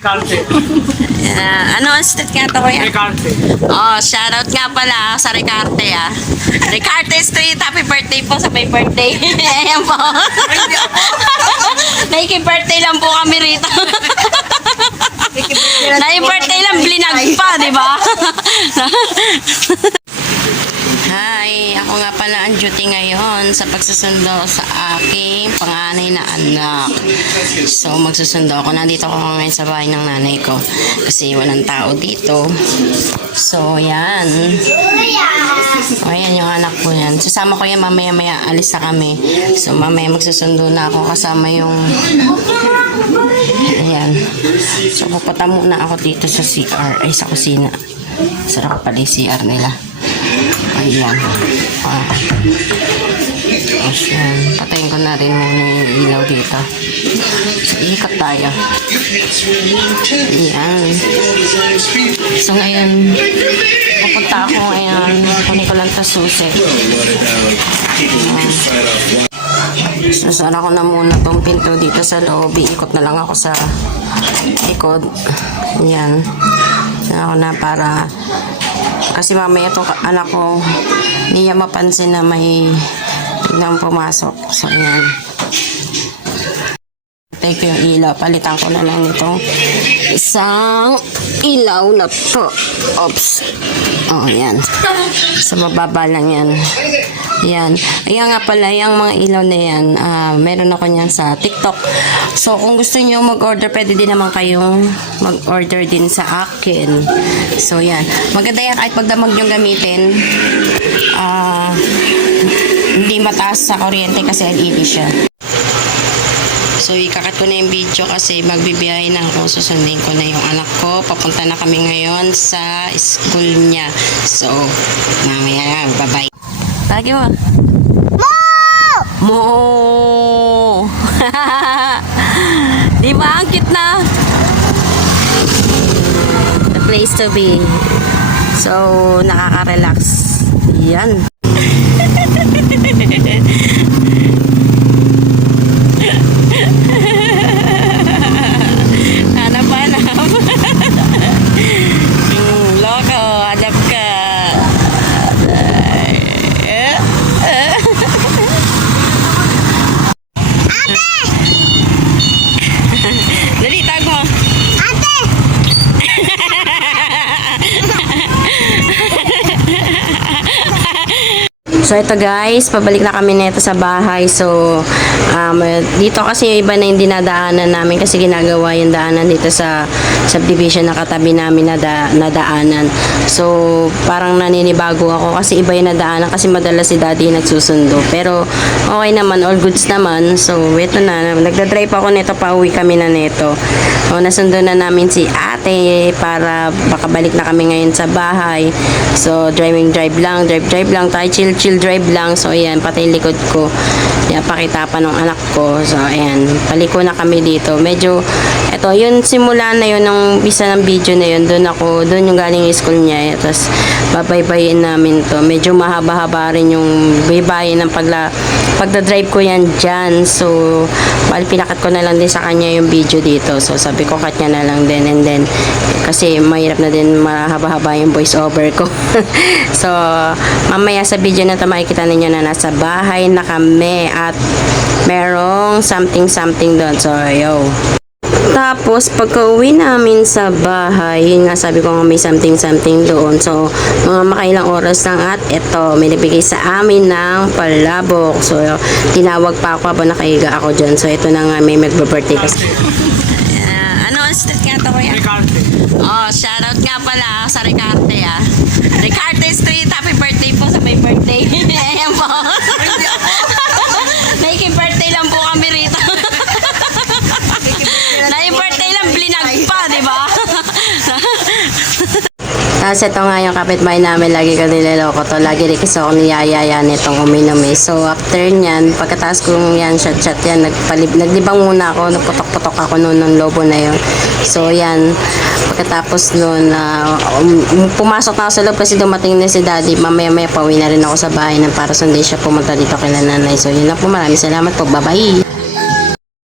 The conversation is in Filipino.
Ricarte. Ano ang street nga to, kuya? Ricarte. Oh, shoutout nga pala sa Ricarte, ah. Ricarte Street, happy birthday po sa may birthday. Ayan po. Naiki-birthday lang po kami rito. Naiki-birthday lang, blinag pa, di ba? Hi, ako nga pala ang duty ngayon sa pagsusundo sa aking panganay na anak. So, magsusundo ako. Nandito ako ngayon sa bahay ng nanay ko kasi walang tao dito. So, yan. O, yan yung anak ko yan. Sasama ko yan mamaya-maya. Alis na kami. So, mamaya magsusundo na ako kasama yung... Ayan. So, pupunta muna ako dito sa CR. Ay, sa kusina. Sarap pala yung CR nila. Ayan. Ayan. Patayin ko na rin muna yung ilaw dito. So, ikot tayo. Ayan. So, ngayon, pupunta ako ngayon. Kunin ko lang ito susi. Sasara ko na muna itong pinto dito sa loob. Iikot na lang ako sa ikot. Ayan. Sasara ko na para kasi mamaya itong anak ko hindi niya mapansin na may biglang pumasok. So, ayan. Take ko yung ilaw. Palitan ko na lang itong isang ilaw na to. Oops. Oh, ayan. Sa mababa lang yan. Yan. Ayan nga pala, yung mga ilaw na yan, meron ako niyan sa TikTok. So, kung gusto niyo mag-order, pwede din naman kayong mag-order din sa akin. So, yan. Maganda yan kahit pagdamag yung gamitin. Hindi mataas sa kuryente kasi LED siya. So, ikakat ko na yung video kasi magbibiyahe na ako. Susundin ko na yung anak ko. Papunta na kami ngayon sa school niya. So, mamaya na. Bye-bye. Lagi mo. Mo! Mo! Di ba? Ang cute na. The place to be. So, nakaka-relax. Yan. Hanap-hanap. Loko, hanap ka. Dali, tag mo. Ate! So, ito guys, pabalik na kami nito sa bahay. So, dito kasi yung iba na yung dinadaanan namin kasi ginagawa yung daanan dito sa subdivision na katabi namin na daanan. So, parang naninibago ako kasi iba yung nadaanan kasi madalas si daddy nagsusundo. Pero, okay naman, all goods naman. So, ito na, nagdadrive ako nito, pauwi kami na nito. So, nasundo na namin si ate para makabalik na kami ngayon sa bahay. So, drive lang tayo, chill drive lang. So, ayan, pati yung likod ko. Yan, pakita pa ng anak ko. So, ayan, paliko na kami dito. Medyo, eto, yun, simula na yun, ng isa ng video na yun, doon yung galing yung school niya. Tapos, babaybayin namin to. Medyo mahaba-haba rin yung baybayin ng pagdadrive ko yan dyan. So, pinakat ko na lang din sa kanya yung video dito. So, sabi ko, cut niya na lang din. And then, kasi mahirap na din mahaba-haba yung voice over ko. So, mamaya sa video na ito, makikita ninyo na nasa bahay na kami at merong something doon. So, yo. Tapos, pagka-uwi namin sa bahay, yun nga sabi ko nga may something doon. So, mga makailang oras lang at eto, may nabigay sa amin ng palabok. So, tinawag pa ako habang nakahiga ako dyan. So, ito na nga may mag-birthday kasi. Ano ang street nga to, kuya? Ricarte. Oh, shoutout nga pala sa Ricarte, ah. Ricarte Street, happy birthday po sa may birthday. Ayan po. Naiki-birthday lang po kami rito. Naiki-birthday lang, blinag pa, di ba? Tapos ito nga yung kapitbahay namin, lagi ko niloloko to. Lagi rin kasi ako niyayaya nitong uminom eh. So after nyan, pagkatapos kong yan, shot yan, naglibang muna ako, nagputok-putok ako noon ng lobo na yun. So yan, pagkatapos noon, pumasok na ako sa loob kasi dumating na si daddy. Mamaya-maya pauwi na rin ako sa bahay na para sundin siya pumunta dito kay nanay. So yun lang po, maraming salamat po, bye-bye!